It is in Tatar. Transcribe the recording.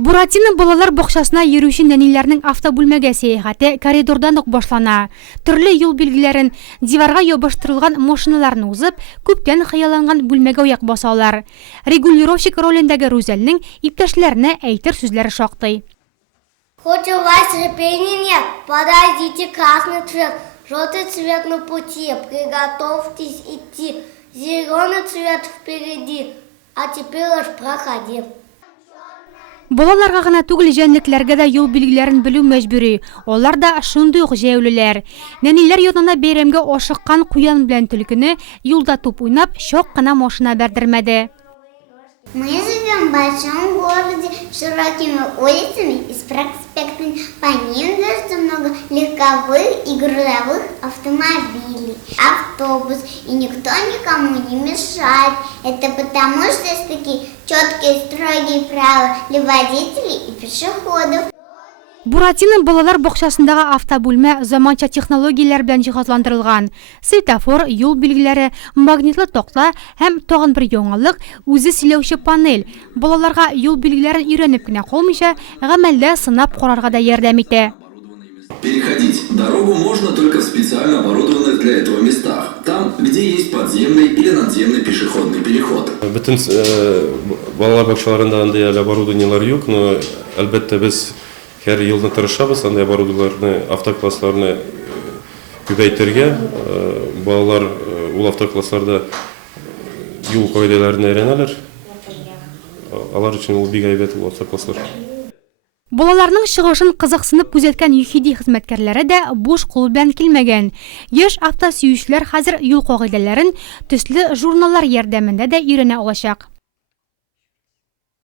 Буратино балалар бокчасына йөрүче нәниләрнең автобүлмәгә сәяхәте коридордан ук башлана. Төрле юл билгеләрен, диварга ябыштырылган машиналарны узып, күптән хыялланган бүлмәгә аяк басалар. Регулировщик ролендәге Рузельнең иптәшләренә әйтер сүзләре шактый. Хоть у вас терпения нет, подождите красный цвет, желтый цвет на пути, приготовьтесь идти, зеленый цвет впереди, а теперь уж проходи. Балаларга гына түгел, җәнлекләргә дә юл билгеләрен белү мәҗбүри. Алар да шундый ук җәяүлеләр. Нәниләр янына бәйрәмгә ашыккан куян белән төлкене юлда туп уйнап, чак кына машина бәрдермәде. Мы живем в большом городе с широкими улицами и с проспектами. По ним движется много легковых и грузовых автомобилей, автобус, и никто никому не мешает. Это потому, что есть такие четкие, строгие правила для водителей и пешеходов. Буратино балалар бокчасындагы автобүлмә заманча технологияләр белән җиһазландырылган. Светофор, юл билгеләре, магнитлы такта һәм тагын бер яңалык — үзе сөйләүче панель. Балаларга юл билгеләрен өйрәнеп кенә калмыйча, гамәлдә сынап карарга да ярдәм итә. Переходить дорогу можно только в специально оборудованных для этого местах. Там, где есть подземный или надземный пешеходный переход. Bütün балалар бакчаларында андай оборудованиелар юк, но әлбәттә без һәр елны тырышабыз андай оборудованиеларны, автоклассларны күбәйтергә. Балалар ул автоклассларда юл кагыйдәләрен өйрәнәләр. Алар өчен ул бик әйбәт ул автокласслар. Балаларның чыгышын кызыксынып күзәткән ЮХИДИ хезмәткәрләре дә буш кул белән килмәгән. Яшь автосөючеләр хәзер юл кагыйдәләрен төсле журналлар ярдәмендә дә өйрәнә алачак.